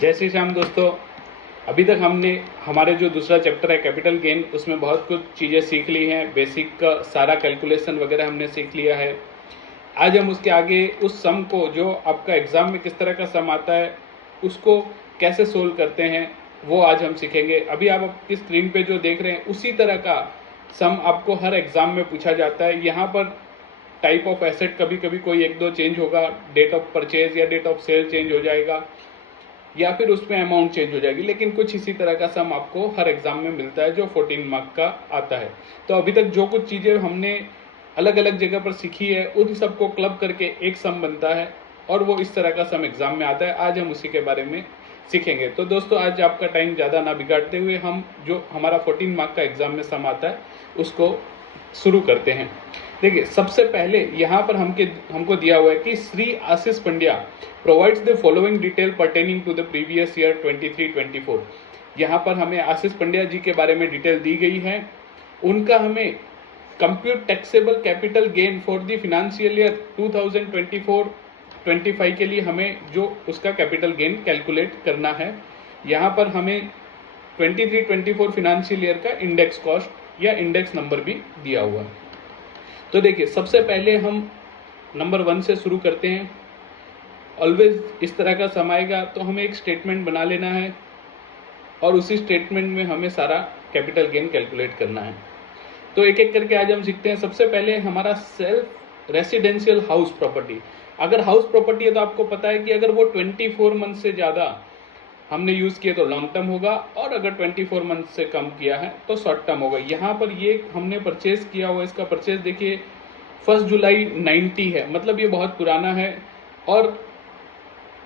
जय श्री श्याम दोस्तों। अभी तक हमने हमारे जो दूसरा चैप्टर है कैपिटल गेन, उसमें बहुत कुछ चीज़ें सीख ली हैं। बेसिक का सारा कैलकुलेशन वगैरह हमने सीख लिया है। आज हम उसके आगे उस सम को, जो आपका एग्ज़ाम में किस तरह का सम आता है, उसको कैसे सोल्व करते हैं, वो आज हम सीखेंगे। अभी आप आपकी स्क्रीन पे जो देख रहे हैं उसी तरह का सम आपको हर एग्ज़ाम में पूछा जाता है। यहाँ पर टाइप ऑफ एसेट कभी कभी कोई एक दो चेंज होगा, डेट ऑफ परचेज या डेट ऑफ सेल चेंज हो जाएगा, या फिर उसमें अमाउंट चेंज हो जाएगी, लेकिन कुछ इसी तरह का सम आपको हर एग्जाम में मिलता है जो 14 मार्क का आता है। तो अभी तक जो कुछ चीज़ें हमने अलग अलग जगह पर सीखी है, उन सबको क्लब करके एक सम बनता है और वो इस तरह का सम एग्जाम में आता है। आज हम उसी के बारे में सीखेंगे। तो दोस्तों, आज आपका टाइम ज़्यादा ना बिगाड़ते हुए हम जो हमारा 14 मार्क का एग्जाम में सम आता है उसको शुरू करते हैं। देखिए, सबसे पहले यहाँ पर हमको दिया हुआ है कि Shri Ashish Pandya provides the following detail pertaining to the previous year 23-24। यहाँ पर हमें आशीष पंड्या जी के बारे में डिटेल दी गई है। उनका हमें compute taxable capital gain for the financial year 2024-25 के लिए हमें जो उसका कैपिटल गेन कैलकुलेट करना है। यहाँ पर हमें 23-24 फिनेंशियल ईयर का इंडेक्स कॉस्ट या इंडेक्स नंबर भी दिया हुआ है। तो देखिए, सबसे पहले हम नंबर 1 से शुरू करते हैं। ऑलवेज इस तरह का सम आएगा तो हमें एक स्टेटमेंट बना लेना है और उसी स्टेटमेंट में हमें सारा कैपिटल गेन कैलकुलेट करना है। तो एक एक करके आज हम सीखते हैं। सबसे पहले हमारा सेल्फ रेसिडेंशियल हाउस प्रॉपर्टी। अगर हाउस प्रॉपर्टी है तो आपको पता है कि अगर वो 24 मंथ से ज़्यादा हमने यूज़ किया तो लॉन्ग टर्म होगा, और अगर 24 मंथ से कम किया है तो शॉर्ट टर्म होगा। यहाँ पर ये हमने परचेज किया हुआ, इसका परचेज देखिए 1 जुलाई 90 है, मतलब ये बहुत पुराना है। और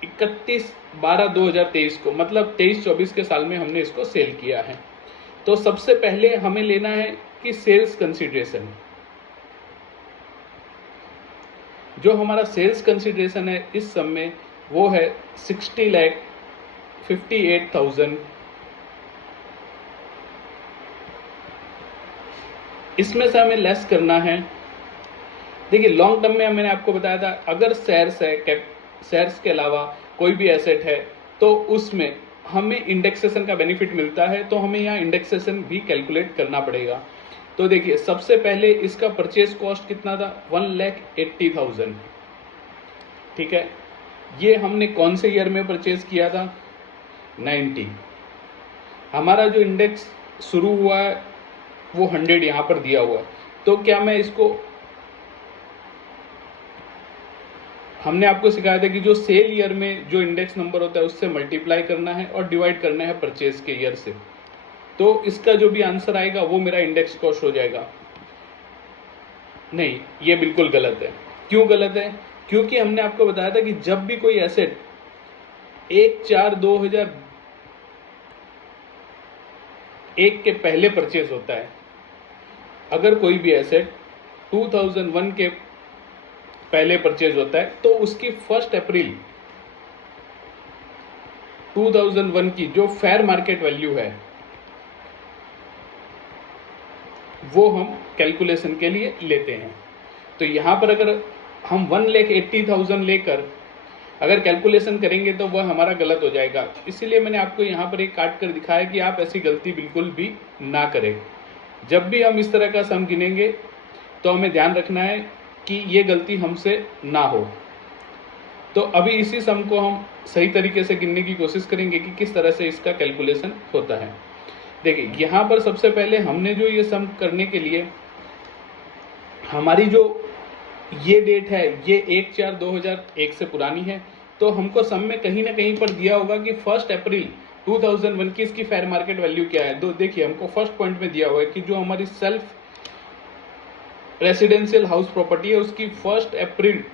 31/12/2023 को, मतलब 23-24 के साल में हमने इसको सेल किया है। तो सबसे पहले हमें लेना है कि सेल्स कंसिडरेशन, जो हमारा सेल्स कंसिडरेशन है इस सम में वो है 60,58,000। इसमें से हमें लेस करना है। देखिए, लॉन्ग टर्म में मैंने आपको बताया था, अगर शेयर्स है, शेयर्स के अलावा कोई भी एसेट है तो उसमें हमें इंडेक्सेशन का बेनिफिट मिलता है, तो हमें यहाँ इंडेक्सेशन भी कैलकुलेट करना पड़ेगा। तो देखिए, सबसे पहले इसका परचेज कॉस्ट कितना था, 1,80,000। ठीक है, ये हमने कौन से ईयर में परचेज किया था, 90। हमारा जो इंडेक्स शुरू हुआ है वो 100 यहाँ पर दिया हुआ है। तो क्या मैं इसको, हमने आपको सिखाया था कि जो सेल ईयर में जो इंडेक्स नंबर होता है उससे मल्टीप्लाई करना है और डिवाइड करना है परचेज के ईयर से। तो इसका जो भी आंसर आएगा वो मेरा इंडेक्स कॉस्ट हो जाएगा। नहीं, ये बिल्कुल गलत है। क्यों गलत है? क्योंकि हमने आपको बताया था कि जब भी कोई एसेट 1/4/2001 के पहले परचेज होता है, अगर कोई भी एसेट 2001 के पहले परचेज होता है तो उसकी 1 अप्रैल 2001 की जो फेयर मार्केट वैल्यू है वो हम कैलकुलेशन के लिए लेते हैं। तो यहाँ पर अगर हम 1,80,000 लेकर अगर कैलकुलेशन करेंगे तो वह हमारा गलत हो जाएगा। इसीलिए मैंने आपको यहाँ पर एक काट कर दिखाया कि आप ऐसी गलती बिल्कुल भी ना करें। जब भी हम इस तरह का सम गिनेंगे तो हमें ध्यान रखना है कि ये गलती हमसे ना हो। तो अभी इसी सम को हम सही तरीके से गिनने की कोशिश करेंगे कि किस तरह से इसका कैलकुलेशन होता है। देखिए, यहाँ पर सबसे पहले हमने जो ये सम करने के लिए, हमारी जो ये डेट है ये 1/4/2001 से पुरानी है, तो हमको सम में कहीं ना कहीं पर दिया होगा कि 1 अप्रैल 2001 की इसकी फेयर मार्केट वैल्यू क्या है। तो देखिए, हमको फर्स्ट पॉइंट में दिया हुआ है कि जो हमारी सेल्फ रेसिडेंशियल हाउस प्रॉपर्टी है उसकी 1 अप्रैल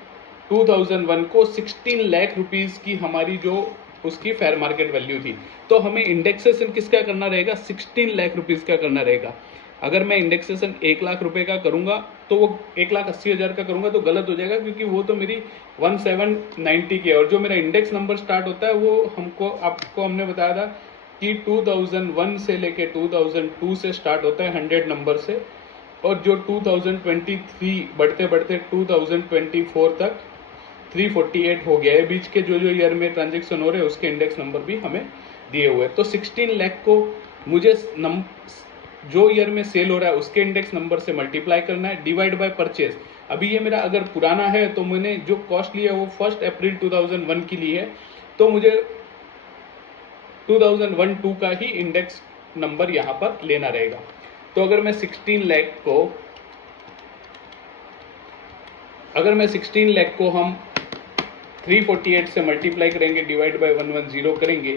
2001 को 16 लाख रुपीस की हमारी जो उसकी फेयर मार्केट वैल्यू थी। तो हमें इंडेक्सेशन किसका करना रहेगा, 16 लाख रुपीस का करना रहेगा। अगर मैं इंडेक्सेशन 1 लाख रुपए का करूंगा तो वो 1,80,000 का करूंगा तो गलत हो जाएगा, क्योंकि वो तो मेरी 1790 की है। और जो मेरा इंडेक्स नंबर स्टार्ट होता है वो आपको हमने बताया था कि 2001 से लेके 2002 से स्टार्ट होता है 100 नंबर से, और जो 2023 बढ़ते बढ़ते 2024 तक 348 हो गया है। बीच के जो जो ईयर में ट्रांजेक्शन हो रहे हैं उसके इंडेक्स नंबर भी हमें दिए हुए हैं। तो 16 लाख को मुझे जो ईयर में सेल हो रहा है उसके इंडेक्स नंबर से मल्टीप्लाई करना है, डिवाइड बाय परचेज। अभी ये मेरा अगर पुराना है तो मैंने जो कॉस्ट लिया है वो 1 अप्रैल 2001 की ली है, तो मुझे 2001-2 का ही इंडेक्स नंबर यहाँ पर लेना रहेगा। तो अगर मैं 16 लाख को हम 348 से मल्टीप्लाई करेंगे, डिवाइड बाय 110 करेंगे,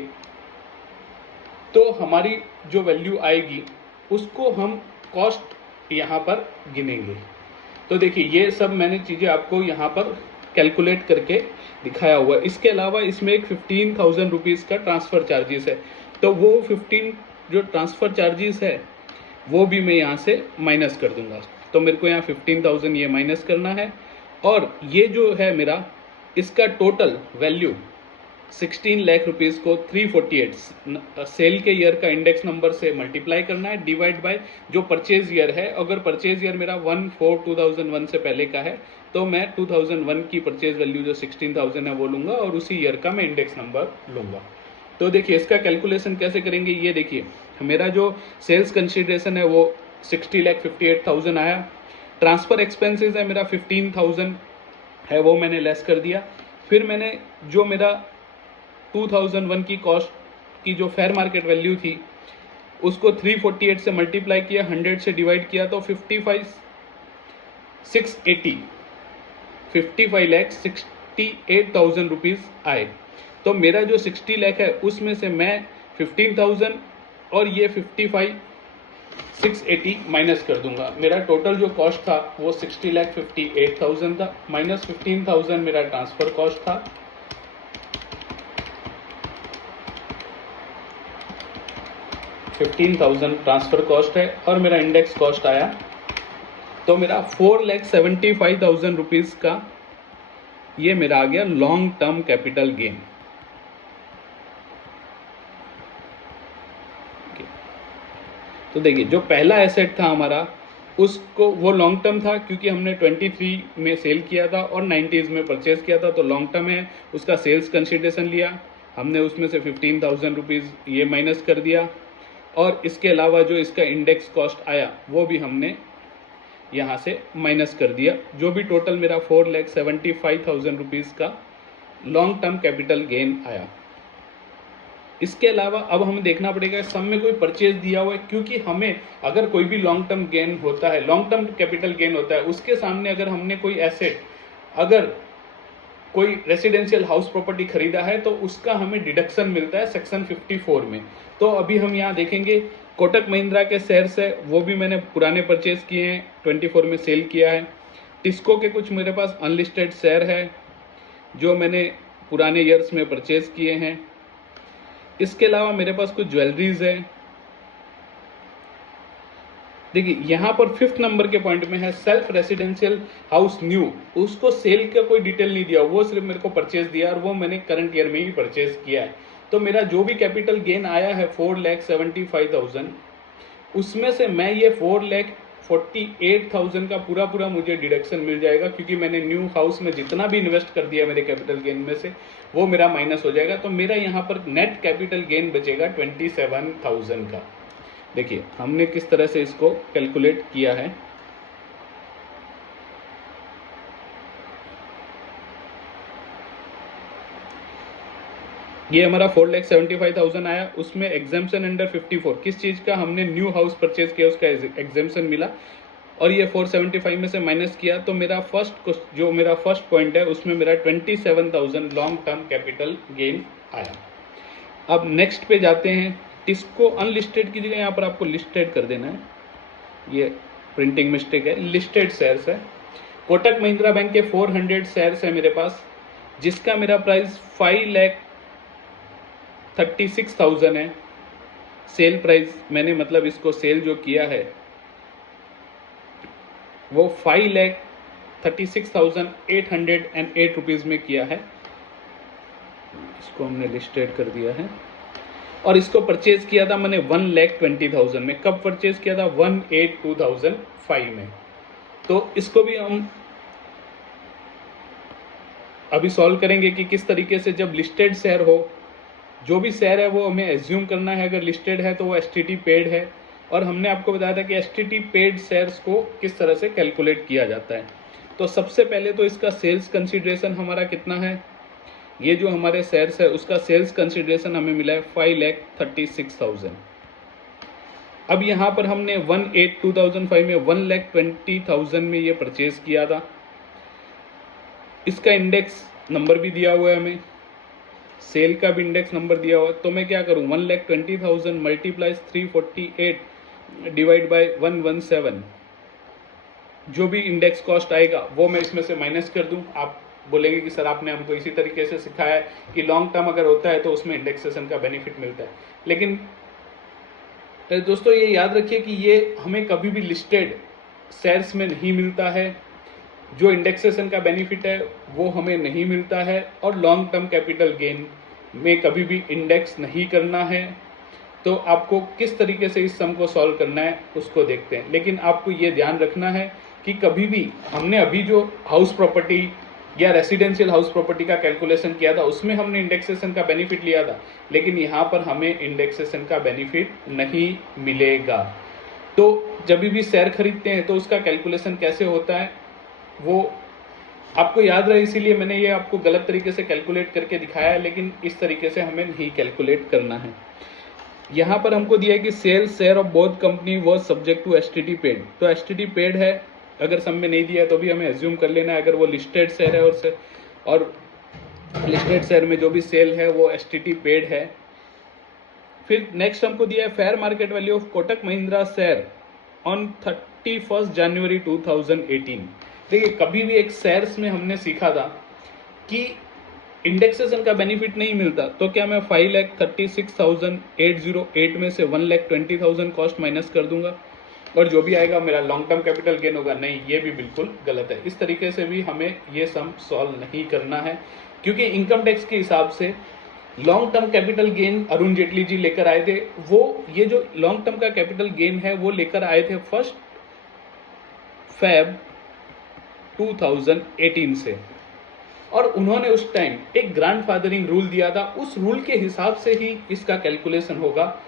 तो हमारी जो वैल्यू आएगी उसको हम कॉस्ट यहाँ पर गिनेंगे। तो देखिए ये सब मैंने चीज़ें आपको यहाँ पर कैलकुलेट करके दिखाया हुआ है। इसके अलावा इसमें एक 15,000 रुपीज़ का ट्रांसफ़र चार्जेस है, तो वो 15 जो ट्रांसफ़र चार्जेस है वो भी मैं यहाँ से माइनस कर दूंगा। तो मेरे को यहाँ 15,000 ये माइनस करना है, और ये जो है मेरा इसका टोटल वैल्यू 16 लाख रुपीज़ को 348 सेल के ईयर का इंडेक्स नंबर से मल्टीप्लाई करना है, डिवाइड बाय जो परचेज ईयर है। अगर परचेज ईयर मेरा 1/4/2001 से पहले का है तो मैं 2001 की परचेज वैल्यू जो 16,000 है वो लूँगा और उसी ईयर का मैं इंडेक्स नंबर लूँगा। तो देखिए इसका कैलकुलेशन कैसे करेंगे, ये देखिए मेरा जो सेल्स कंसिडरेशन है वो 60,58,000 आया। ट्रांसफ़र एक्सपेंसेस है मेरा 15,000 है, वो मैंने लेस कर दिया। फिर मैंने जो मेरा 2001 की कॉस्ट की जो फेयर मार्केट वैल्यू थी उसको 348 से मल्टीप्लाई किया, 100 से डिवाइड किया, तो 55,68,000 रुपीज़ आए। तो मेरा जो 60 लाख है उसमें से मैं 15,000 और ये 55,680 माइनस कर दूंगा। मेरा टोटल जो कॉस्ट था वो 60,58,000 था, माइनस 15,000 मेरा ट्रांसफ़र कॉस्ट था, 15,000 ट्रांसफ़र कॉस्ट है, और मेरा इंडेक्स कॉस्ट आया तो मेरा 4,75,000 रुपीज़ का ये मेरा आ गया लॉन्ग टर्म कैपिटल गेन। तो देखिए जो पहला एसेट था हमारा उसको वो लॉन्ग टर्म था क्योंकि हमने 23 में सेल किया था और 90s में परचेज किया था, तो लॉन्ग टर्म है। उसका सेल्स कंसिडरेशन लिया हमने, उसमें से 15,000 रुपीज़ ये माइनस कर दिया, और इसके अलावा जो इसका इंडेक्स कॉस्ट आया वो भी हमने यहाँ से माइनस कर दिया। जो भी टोटल मेरा 4,75,000 रुपीज़ का लॉन्ग टर्म कैपिटल गेन आया। इसके अलावा अब हमें देखना पड़ेगा सब में कोई परचेज दिया हुआ है, क्योंकि हमें अगर कोई भी लॉन्ग टर्म गेन होता है, लॉन्ग टर्म कैपिटल गेन होता है, उसके सामने अगर हमने कोई एसेट, अगर कोई रेसिडेंशियल हाउस प्रॉपर्टी खरीदा है तो उसका हमें डिडक्शन मिलता है सेक्शन 54 में। तो अभी हम यहाँ देखेंगे कोटक महिंद्रा के शेयर्स है वो भी मैंने पुराने परचेज किए हैं, 24 में सेल किया है। टिस्को के कुछ मेरे पास अनलिस्टेड शेयर है जो मैंने पुराने ईयर्स में परचेज किए हैं। इसके अलावा मेरे पास कुछ ज्वेलरीज है। देखिए यहाँ पर 5th नंबर के पॉइंट में है सेल्फ रेसिडेंशियल हाउस न्यू, उसको सेल का कोई डिटेल नहीं दिया, वो सिर्फ मेरे को परचेज दिया और वो मैंने करंट ईयर में ही परचेज किया है। तो मेरा जो भी कैपिटल गेन आया है 4,75,000, उसमें से मैं ये 4,48,000 का पूरा मुझे डिडक्शन मिल जाएगा, क्योंकि मैंने न्यू हाउस में जितना भी इन्वेस्ट कर दिया मेरे कैपिटल गेन में से वो मेरा माइनस हो जाएगा। तो मेरा यहाँ पर नेट कैपिटल गेन बचेगा 27,000 का। देखिए हमने किस तरह से इसको कैलकुलेट किया है। ये हमारा 4,75,000 आया, उसमें एग्जाम्पशन अंडर 54 किस चीज़ का, हमने न्यू हाउस परचेज किया उसका एग्जाम्पशन मिला, और ये 475 में से माइनस किया तो मेरा फर्स्ट पॉइंट है उसमें मेरा 27,000 लॉन्ग टर्म कैपिटल गेन आया। अब नेक्स्ट पे जाते हैं। टिस्को अनलिस्टेड की जगह यहाँ पर आपको लिस्टेड कर देना है, ये प्रिंटिंग मिस्टेक है, लिस्टेड शेयर्स है। कोटक महिंद्रा बैंक के 400 शेयर्स है मेरे पास, जिसका मेरा प्राइस 5,36,000 है। सेल प्राइस मैंने मतलब इसको सेल जो किया है वो 5,36,808 रुपीज़ में किया है। इसको हमने लिस्टेड कर दिया है, और इसको परचेज किया था मैंने 1,20,000 में। कब परचेज किया था? 1/8/2005 में। तो इसको भी हम अभी सॉल्व करेंगे कि किस तरीके से जब लिस्टेड शेयर हो, जो भी शेयर है वो हमें एज्यूम करना है, अगर लिस्टेड है तो वो एसटीटी पेड है, और हमने आपको बताया था कि एसटीटी पेड शेयर्स को किस तरह से कैलकुलेट किया जाता है। तो सबसे पहले तो इसका सेल्स कंसिडरेशन हमारा कितना है, ये जो हमारे शेयर्स है उसका सेल्स कंसिडरेशन हमें मिला है 5,36,000। अब यहाँ पर हमने 1/8/2005 में 1,20,000 में ये परचेज किया था। इसका इंडेक्स नंबर भी दिया हुआ है, हमें सेल का भी इंडेक्स नंबर दिया हुआ है। तो मैं क्या करूँ, 1,20,000 मल्टीप्लाइज 348 डिवाइड बाय 117, जो भी इंडेक्स कॉस्ट आएगा वो मैं इसमें से माइनस कर दूं। आप बोलेंगे कि सर आपने हमको इसी तरीके से सिखाया है कि लॉन्ग टर्म अगर होता है तो उसमें इंडेक्सेशन का बेनिफिट मिलता है, लेकिन दोस्तों ये याद रखिए कि ये हमें कभी भी लिस्टेड शेयर्स में नहीं मिलता है। जो इंडेक्सेशन का बेनिफिट है वो हमें नहीं मिलता है, और लॉन्ग टर्म कैपिटल गेन में कभी भी इंडेक्स नहीं करना है। तो आपको किस तरीके से इस सम को सॉल्व करना है उसको देखते हैं, लेकिन आपको ये ध्यान रखना है कि कभी भी हमने अभी जो हाउस प्रॉपर्टी या रेसिडेंशियल हाउस प्रॉपर्टी का कैलकुलेशन किया था उसमें हमने इंडेक्सेशन का बेनिफिट लिया था, लेकिन यहाँ पर हमें इंडेक्सेशन का बेनिफिट नहीं मिलेगा। तो जब भी शेयर खरीदते हैं तो उसका कैलकुलेशन कैसे होता है वो आपको याद रहे, इसीलिए मैंने ये आपको गलत तरीके से कैलकुलेट करके दिखाया है, लेकिन इस तरीके से हमें नहीं कैलकुलेट करना है। यहाँ पर हमको दिया है कि sale share of both company was subject to STT paid. तो एसटीटी पेड है, अगर सम में नहीं दिया है तो भी हमें एज्यूम कर लेना है अगर वो लिस्टेड शेयर है, और लिस्टेड शेयर में जो भी सेल है वो एसटीटी पेड है। फिर नेक्स्ट हमको दिया है fair market value of Kotak Mahindra share on 31 जनवरी 2018। देखिए कभी भी एक शेयर्स में हमने सीखा था कि इंडेक्सेशन का बेनिफिट नहीं मिलता, तो क्या मैं 5,36,808 में से 1,20,000 कॉस्ट माइनस कर दूंगा और जो भी आएगा मेरा लॉन्ग टर्म कैपिटल गेन होगा? नहीं, ये भी बिल्कुल गलत है। इस तरीके से भी हमें ये सम सॉल्व नहीं करना है, क्योंकि इनकम टैक्स के हिसाब से long term capital gain Arun Jaitley ji लेकर आए थे। वो ये जो लॉन्ग टर्म का कैपिटल गेन है वो लेकर आए थे 1 Feb 2018 से, और उन्होंने उस टाइम एक ग्रैंडफादरिंग रूल दिया था। उस रूल के हिसाब से ही इसका कैलकुलेशन होगा।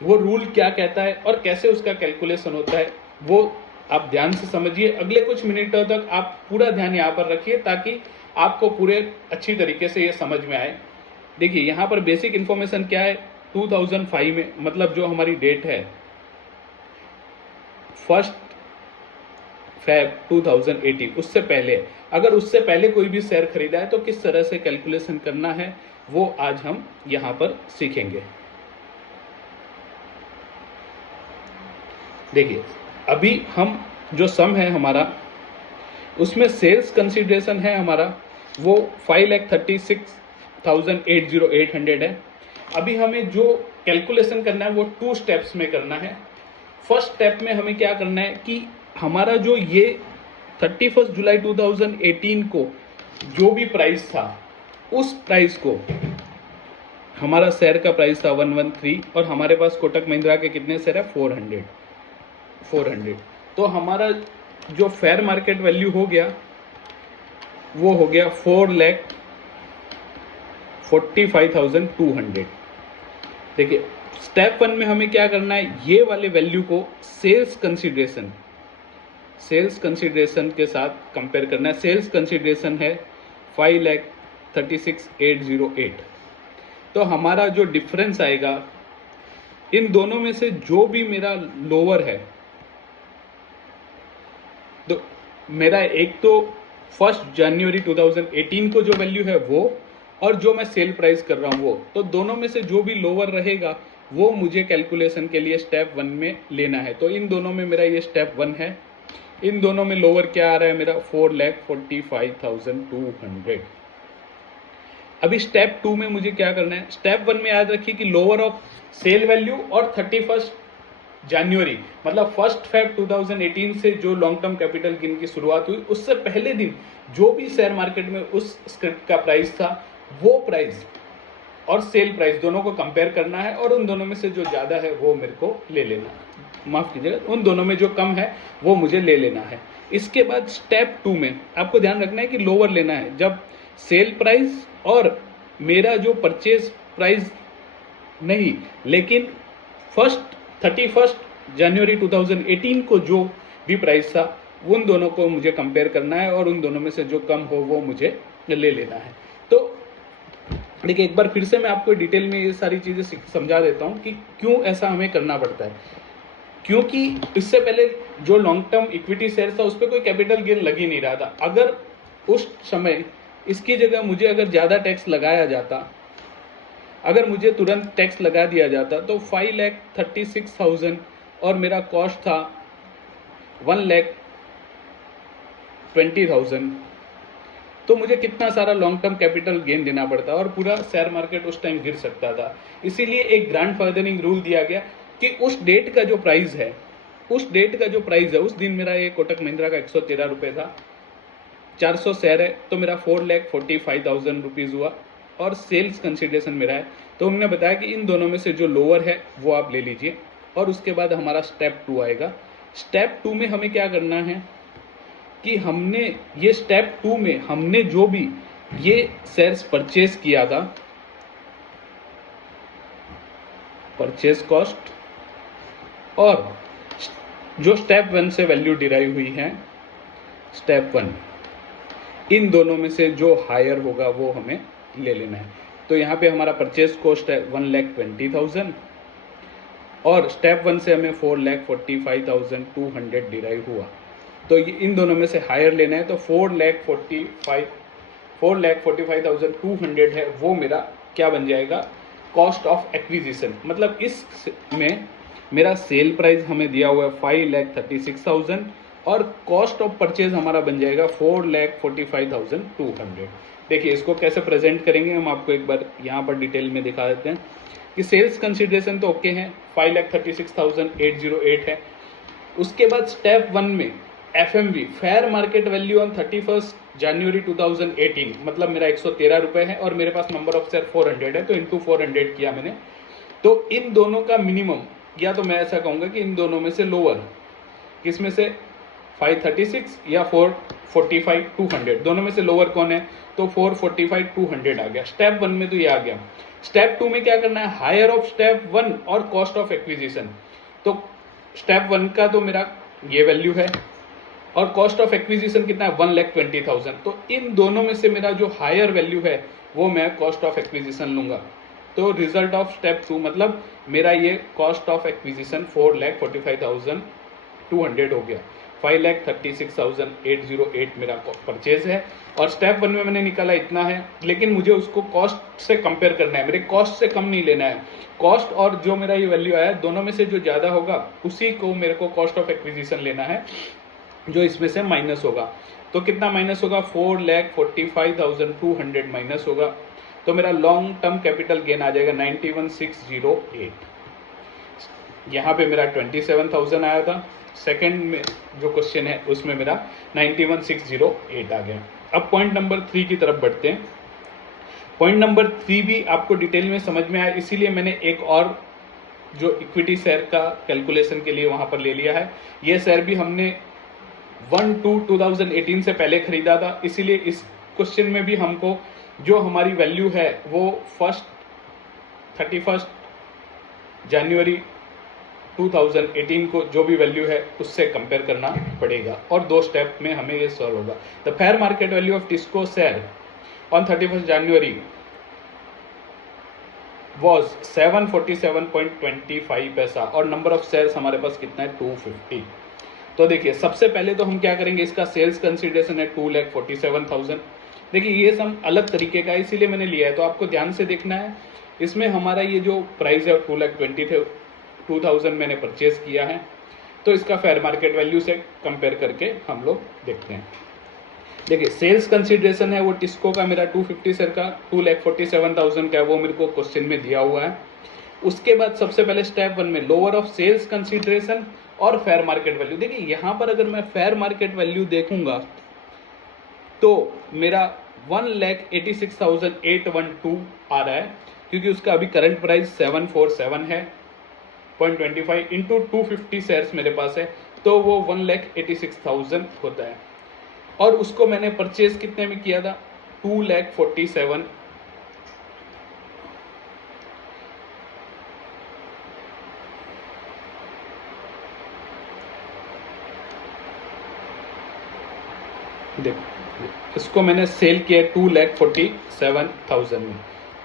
वो रूल क्या कहता है और कैसे उसका कैलकुलेशन होता है वो आप ध्यान से समझिए। अगले कुछ मिनटों तक आप पूरा ध्यान यहाँ पर रखिए ताकि आपको पूरे अच्छी तरीके से ये समझ में आए। देखिए यहाँ पर बेसिक इन्फॉर्मेशन क्या है, 2005 में, मतलब जो हमारी डेट है 1 Feb 2018, उससे पहले, अगर उससे पहले कोई भी शेयर खरीदा है तो किस तरह से कैलकुलेशन करना है वो आज हम यहाँ पर सीखेंगे। देखिए अभी हम जो सम है हमारा उसमें सेल्स कंसिडरेशन है हमारा वो 5,36,808 है। अभी हमें जो कैलकुलेशन करना है वो 2 स्टेप्स में करना है। फर्स्ट स्टेप में हमें क्या करना है कि हमारा जो ये 31 जुलाई 2018 को जो भी प्राइस था उस प्राइस को, हमारा शेयर का प्राइस था 113 और हमारे पास कोटक महिंद्रा के कितने शेयर है 400। तो हमारा जो फेयर मार्केट वैल्यू हो गया वो हो गया 4,45,200। देखिए स्टेप 1 में हमें क्या करना है, ये वाले वैल्यू को सेल्स कंसिडरेशन के साथ कंपेयर करना है। सेल्स कंसिडरेशन है 5,36,808। तो हमारा जो डिफरेंस आएगा इन दोनों में से जो भी मेरा लोअर है, तो मेरा एक तो 1 जनवरी 2018 को जो वैल्यू है वो, और जो मैं सेल प्राइस कर रहा हूँ वो, तो दोनों में से जो भी लोअर रहेगा वो मुझे कैलकुलेशन के लिए स्टेप 1 में लेना है। तो इन दोनों में मेरा ये स्टेप 1 है। इन दोनों में लोअर क्या आ रहा है मेरा 4,45,200। अभी स्टेप 2 में मुझे क्या करना है, स्टेप 1 में याद रखिए कि लोअर ऑफ सेल वैल्यू और 31 जनवरी मतलब 1 Feb 2018 से जो लॉन्ग टर्म कैपिटल गेन की शुरुआत हुई उससे पहले दिन जो भी शेयर मार्केट में उस स्क्रिप्ट का प्राइस था वो प्राइस और सेल प्राइस दोनों को कंपेयर करना है, और उन दोनों में से जो ज़्यादा है वो मेरे को ले लेना है, माफ़ कीजिएगा, उन दोनों में जो कम है वो मुझे ले लेना है। इसके बाद स्टेप 2 में आपको ध्यान रखना है कि लोअर लेना है। जब सेल प्राइस और मेरा जो परचेज प्राइस नहीं, लेकिन 31 जनवरी 2018 को जो भी प्राइस था उन दोनों को मुझे कंपेयर करना है और उन दोनों में से जो कम हो वो मुझे ले लेना है। तो देखिए एक बार फिर से मैं आपको डिटेल में ये सारी चीज़ें समझा देता हूँ कि क्यों ऐसा हमें करना पड़ता है। क्योंकि इससे पहले जो लॉन्ग टर्म इक्विटी शेयर था उस पर कोई कैपिटल गेन लग ही नहीं रहा था। अगर उस समय इसकी जगह मुझे अगर ज़्यादा टैक्स लगाया जाता, अगर मुझे तुरंत टैक्स लगा दिया जाता तो 5,36,000 और मेरा कॉस्ट था 1,20,000, तो मुझे कितना सारा लॉन्ग टर्म कैपिटल गेन देना पड़ता और पूरा शेयर मार्केट उस टाइम गिर सकता था। इसीलिए एक ग्रैंडफादरिंग रूल दिया गया कि उस डेट का जो प्राइस है, उस दिन मेरा ये कोटक महिंद्रा का 113 रुपये था, 400 शेयर है तो मेरा 4,45,000 रुपीज़ हुआ और सेल्स कंसिडरेशन मेरा है। तो उन्होंने बताया कि इन दोनों में से जो लोअर है वो आप ले लीजिए और उसके बाद हमारा स्टेप 2 आएगा। स्टेप 2 में हमें क्या करना है कि स्टेप 2 में हमने जो भी ये शेयर्स परचेज किया था, परचेज कॉस्ट और जो स्टेप 1 से वैल्यू डिराइव हुई है स्टेप 1, इन दोनों में से जो हायर होगा वो हमें ले लेना है। तो यहाँ पे हमारा परचेज कॉस्ट है 1,20,000 और स्टेप 1 से हमें 4,45,200 डिराइव हुआ। तो ये इन दोनों में से हायर लेना है, तो 4,45,200 है वो मेरा क्या बन जाएगा, कॉस्ट ऑफ एक्विजिशन। मतलब इसमें मेरा सेल प्राइस हमें दिया हुआ है 5,36,000 और कॉस्ट ऑफ परचेज हमारा बन जाएगा 4,45,200। देखिए इसको कैसे प्रेजेंट करेंगे हम आपको एक बार यहाँ पर डिटेल में दिखा देते हैं कि सेल्स कंसिडरेशन तो ओके है, 5,36,808 है। उसके बाद स्टेप 1 में FMV fair market value on 31 जनवरी 2018, मतलब मेरा 113 रुपये है और मेरे पास नंबर ऑफ शेयर 400 है, तो इंटू 400 किया मैंने। तो इन दोनों का मिनिमम, या तो मैं ऐसा कहूँगा कि इन दोनों में से लोअर, किसमें से 536 या 445,200, दोनों में से लोअर कौन है, तो 445,200 आ गया। स्टेप 1 में तो ये आ गया। स्टेप 2 में क्या करना है, हायर ऑफ स्टेप 1 और कॉस्ट ऑफ एक्विजिशन। तो स्टेप 1 का तो मेरा ये वैल्यू है और कॉस्ट ऑफ एक्विजिशन कितना है 1,20,000। तो इन दोनों में से मेरा जो हायर वैल्यू है वो मैं कॉस्ट ऑफ एक्विजिशन लूंगा। तो रिजल्ट ऑफ स्टेप 2 मतलब मेरा ये कॉस्ट ऑफ एक्विजिशन 4,45,200 हो गया। 5,36,808 मेरा परचेज है और स्टेप 1 में मैंने निकाला इतना है, लेकिन मुझे उसको कॉस्ट से कंपेयर करना है, मेरे कॉस्ट से कम नहीं लेना है। कॉस्ट और जो मेरा ये वैल्यू आया दोनों में से जो ज़्यादा होगा उसी को मेरे को कॉस्ट ऑफ एक्विजिशन लेना है, जो इसमें से माइनस होगा। तो कितना माइनस होगा, 4,45,200 माइनस होगा। तो मेरा लॉन्ग टर्म कैपिटल गेन आ जाएगा 91,608। यहाँ पे मेरा 27,000 आया था, सेकंड में जो क्वेश्चन है उसमें मेरा 91,608 आ गया। अब पॉइंट नंबर 3 की तरफ बढ़ते हैं। पॉइंट नंबर 3 भी आपको डिटेल में समझ में आया, इसीलिए मैंने एक और जो इक्विटी शेयर का कैलकुलेशन के लिए वहाँ पर ले लिया है। ये शेयर भी हमने 1/2/2018 से पहले खरीदा था, इसीलिए इस क्वेश्चन में भी हमको जो हमारी वैल्यू है वो 31 जनवरी 2018 को जो भी वैल्यू है उससे कंपेयर करना पड़ेगा और 2 स्टेप में हमें ये सॉल्व होगा। The fair market value of TISCO share on 31 January was 747.25 पैसा और नंबर ऑफ शेयर्स हमारे पास कितना है 250। तो देखिए सबसे पहले तो हम क्या करेंगे, इसका सेल्स कंसिडरेशन है 2,47,000। देखिए ये सम अलग तरीके का है इसीलिए मैंने लिया है, तो आपको ध्यान से देखना है। इसमें हमारा ये जो प्राइस है 2,20,000 मैंने परचेज किया है, तो इसका फेयर मार्केट वैल्यू से कंपेयर करके हम लोग देखते हैं। देखिए सेल्स कंसिडरेशन है वो टिस्को का मेरा 250 शेयर का 2,47,000 का है, वो मेरे को क्वेश्चन में दिया हुआ है। उसके बाद सबसे पहले स्टेप 1 में लोअर ऑफ सेल्स कंसिडरेशन और फेयर मार्केट वैल्यू। देखिए यहाँ पर अगर मैं फेयर मार्केट वैल्यू देखूंगा तो मेरा 1,86,812 आ रहा है, क्योंकि उसका अभी करंट प्राइस 747 है 0.25 इंटू 250 शेयर्स मेरे पास है, तो वो 1,86,000 होता है। और उसको मैंने परचेज कितने में किया था 2,47,000 देखो, इसको मैंने सेल किया 2,47,000 में।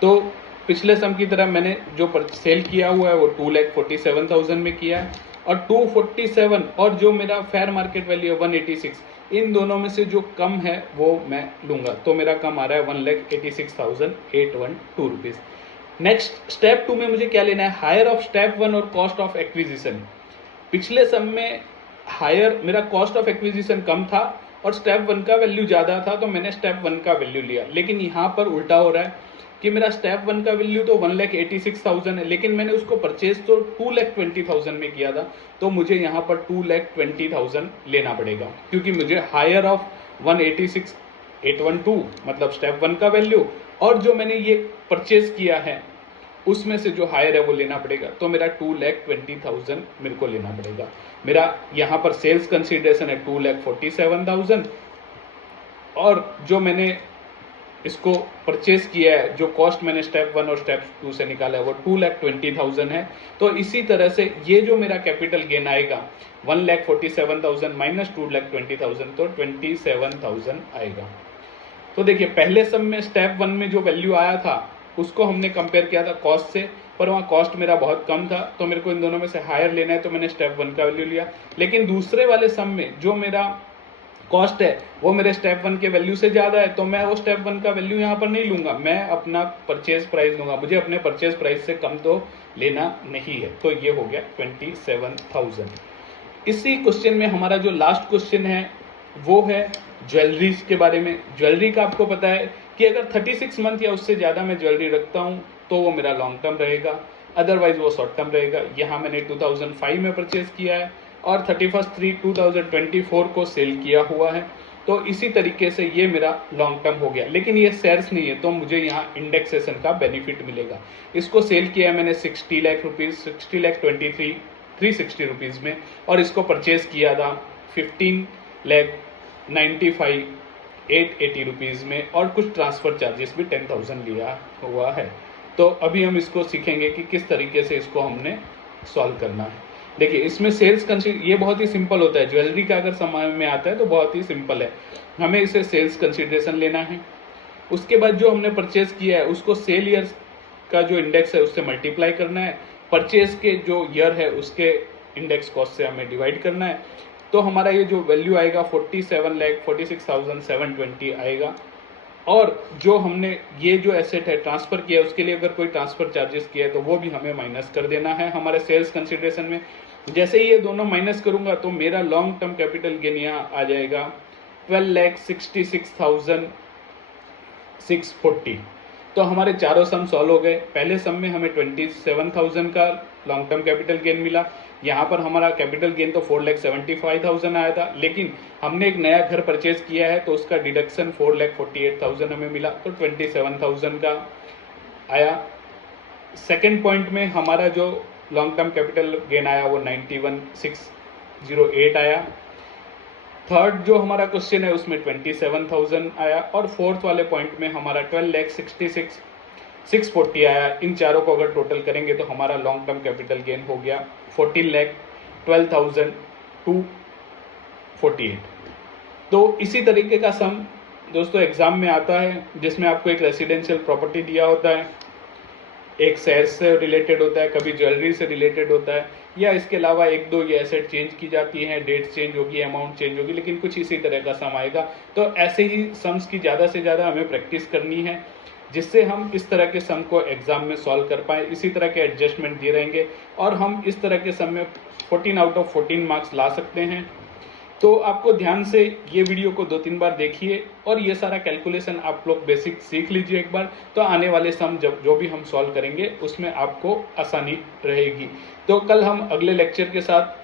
तो पिछले सम की तरह मैंने जो सेल किया हुआ है वो 2,47,000 में किया है, और 247 और जो मेरा फेयर मार्केट वैल्यू है 186, इन दोनों में से जो कम है वो मैं लूंगा। तो मेरा कम आ रहा है 1,86,812 रुपीज़। नेक्स्ट स्टेप 2 में मुझे क्या लेना है, हायर ऑफ स्टेप 1 और कॉस्ट ऑफ एक्विजिशन। पिछले सम में हायर मेरा कॉस्ट ऑफ एक्विजिशन कम था और स्टेप 1 का वैल्यू ज़्यादा था, तो मैंने स्टेप 1 का वैल्यू लिया। लेकिन यहाँ पर उल्टा हो रहा है कि मेरा स्टेप 1 का वैल्यू तो 1,86,000 है, लेकिन मैंने उसको परचेज तो 2,20,000 में किया था, तो मुझे यहाँ पर 2,20,000 लेना पड़ेगा, क्योंकि मुझे हायर ऑफ 186,812 मतलब स्टेप 1 का वैल्यू और जो मैंने ये परचेज किया है उसमें से जो हायर है वो लेना पड़ेगा। तो मेरा 2,20,000 मेरे को लेना पड़ेगा। मेरा यहाँ पर सेल्स कंसिडरेशन है 2,47,000 और जो मैंने इसको परचेज किया है, जो कॉस्ट मैंने स्टेप 1 और स्टेप 2 से निकाला है वो 2,20,000 है। तो इसी तरह से ये जो मेरा कैपिटल गेन आएगा 1,47,000 माइनस 2,20,000 तो 27,000 आएगा। तो देखिए पहले सम में स्टेप 1 में जो वैल्यू आया था उसको हमने कंपेयर किया था कॉस्ट से, पर वहाँ कॉस्ट मेरा बहुत कम था, तो मेरे को इन दोनों में से हायर लेना है, तो मैंने स्टेप 1 का वैल्यू लिया। लेकिन दूसरे वाले सम में जो मेरा कॉस्ट है वो मेरे स्टेप 1 के वैल्यू से ज़्यादा है, तो मैं वो स्टेप 1 का वैल्यू यहाँ पर नहीं लूंगा, मैं अपना परचेज प्राइस लूंगा। मुझे अपने परचेज प्राइस से कम तो लेना नहीं है। तो ये हो गया 27,000। इसी क्वेश्चन में हमारा जो लास्ट क्वेश्चन है वो है ज्वेलरीज के बारे में। ज्वेलरी का आपको पता है कि अगर 36 मंथ या उससे ज़्यादा मैं ज्वेलरी रखता हूँ तो वो मेरा लॉन्ग टर्म रहेगा, अदरवाइज वो शॉर्ट टर्म रहेगा। यहाँ मैंने 2005 में परचेज किया है और 31/3/2024 को सेल किया हुआ है, तो इसी तरीके से ये मेरा लॉन्ग टर्म हो गया। लेकिन ये शेयर्स नहीं है, तो मुझे यहाँ इंडेक्सेशन का बेनिफिट मिलेगा। इसको सेल किया है मैंने 60 लाख रुपीज़, 60,23,360 रुपीज़ में, और इसको परचेज किया था 15,95,880 रुपीज़ में, और कुछ ट्रांसफ़र चार्जेस भी 10,000 लिया हुआ है। तो अभी हम इसको सीखेंगे कि किस तरीके से इसको हमने सॉल्व करना है। देखिए इसमें सेल्स कंसिडर ये बहुत ही सिंपल होता है। ज्वेलरी का अगर समय में आता है तो बहुत ही सिंपल है। हमें इसे सेल्स कंसिडरेशन लेना है, उसके बाद जो हमने परचेज किया है उसको सेल ईयर्स का जो इंडेक्स है उससे मल्टीप्लाई करना है, परचेज के जो ईयर है उसके इंडेक्स कॉस्ट से हमें डिवाइड करना है। तो हमारा ये जो वैल्यू आएगा 47,46,720 आएगा। और जो हमने ये जो एसेट है ट्रांसफ़र किया उसके लिए अगर कोई ट्रांसफ़र चार्जेस किया है तो वो भी हमें माइनस कर देना है हमारे सेल्स कंसिडरेशन में। जैसे ही ये दोनों माइनस करूंगा तो मेरा लॉन्ग टर्म कैपिटल गेन यहाँ आ जाएगा 12,66,640। तो हमारे चारों सम सॉल्व हो गए। पहले सम में हमें 27,000 का लॉन्ग टर्म कैपिटल गेन मिला। यहाँ पर हमारा कैपिटल गेन तो 4,75,000 आया था, लेकिन हमने एक नया घर परचेज किया है तो उसका डिडक्शन 4,48,000 हमें मिला, तो 27,000 का आया। सेकेंड पॉइंट में हमारा जो लॉन्ग टर्म कैपिटल गेन आया वो 91,608 आया। थर्ड जो हमारा क्वेश्चन है उसमें 27,000 आया, और फोर्थ वाले पॉइंट में हमारा 12,66,640 आया। इन चारों को अगर टोटल करेंगे तो हमारा लॉन्ग टर्म कैपिटल गेन हो गया 14,12,248। तो इसी तरीके का सम दोस्तों एग्जाम में आता है, जिसमें आपको एक रेसिडेंशियल प्रॉपर्टी दिया होता है, एक शेयर से रिलेटेड होता है, कभी ज्वेलरी से रिलेटेड होता है, या इसके अलावा एक दो ये एसेट चेंज की जाती हैं, डेट चेंज होगी, अमाउंट चेंज होगी, लेकिन कुछ इसी तरह का सम आएगा। तो ऐसे ही सम्स की ज़्यादा से ज़्यादा हमें प्रैक्टिस करनी है, जिससे हम इस तरह के सम को एग्जाम में सॉल्व कर पाएँ। इसी तरह के एडजस्टमेंट दिए रहेंगे और हम इस तरह के सम में 14 आउट ऑफ 14 मार्क्स ला सकते हैं। तो आपको ध्यान से ये वीडियो को 2-3 बार देखिए और ये सारा कैलकुलेशन आप लोग बेसिक सीख लीजिए एक बार, तो आने वाले सम जो भी हम सॉल्व करेंगे उसमें आपको आसानी रहेगी। तो कल हम अगले लेक्चर के साथ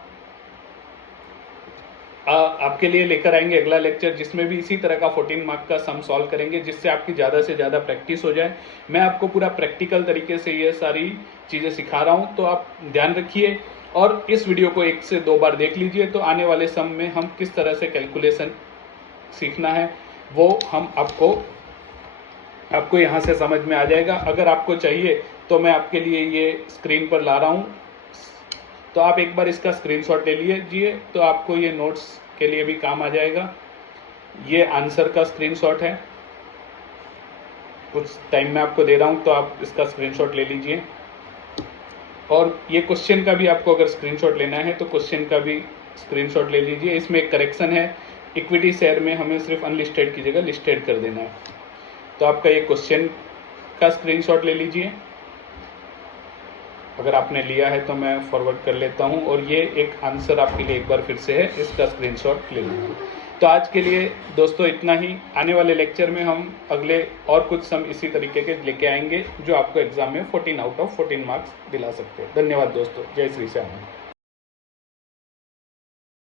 आपके लिए लेकर आएंगे अगला लेक्चर, जिसमें भी इसी तरह का 14 मार्क का सम सॉल्व करेंगे, जिससे आपकी ज़्यादा से ज़्यादा प्रैक्टिस हो जाए। मैं आपको पूरा प्रैक्टिकल तरीके से ये सारी चीज़ें सिखा रहा हूँ, तो आप ध्यान रखिए और इस वीडियो को 1 से 2 बार देख लीजिए। तो आने वाले सम में हम किस तरह से कैलकुलेशन सीखना है वो हम आपको आपको यहाँ से समझ में आ जाएगा। अगर आपको चाहिए तो मैं आपके लिए ये स्क्रीन पर ला रहा हूँ, तो आप एक बार इसका स्क्रीनशॉट ले लीजिए, तो आपको ये नोट्स के लिए भी काम आ जाएगा। ये आंसर का स्क्रीनशॉट है, कुछ टाइम में आपको दे रहा हूँ, तो आप इसका स्क्रीनशॉट ले लीजिए। और ये क्वेश्चन का भी आपको अगर स्क्रीनशॉट लेना है तो क्वेश्चन का भी स्क्रीनशॉट ले लीजिए। इसमें एक करेक्शन है, इक्विटी शेयर में हमें सिर्फ अनलिस्टेड की जगह लिस्टेड कर देना है। तो आपका ये क्वेश्चन का स्क्रीनशॉट ले लीजिए, अगर आपने लिया है तो मैं फॉरवर्ड कर लेता हूँ। और ये एक आंसर आपके लिए एक बार फिर से है, इसका स्क्रीनशॉट ले लीजिए। तो आज के लिए दोस्तों इतना ही। आने वाले लेक्चर में हम अगले और कुछ सम इसी तरीके के लेके आएंगे जो आपको एग्जाम में 14 आउट ऑफ 14 मार्क्स दिला सकते हैं। धन्यवाद दोस्तों, जय श्री श्याम।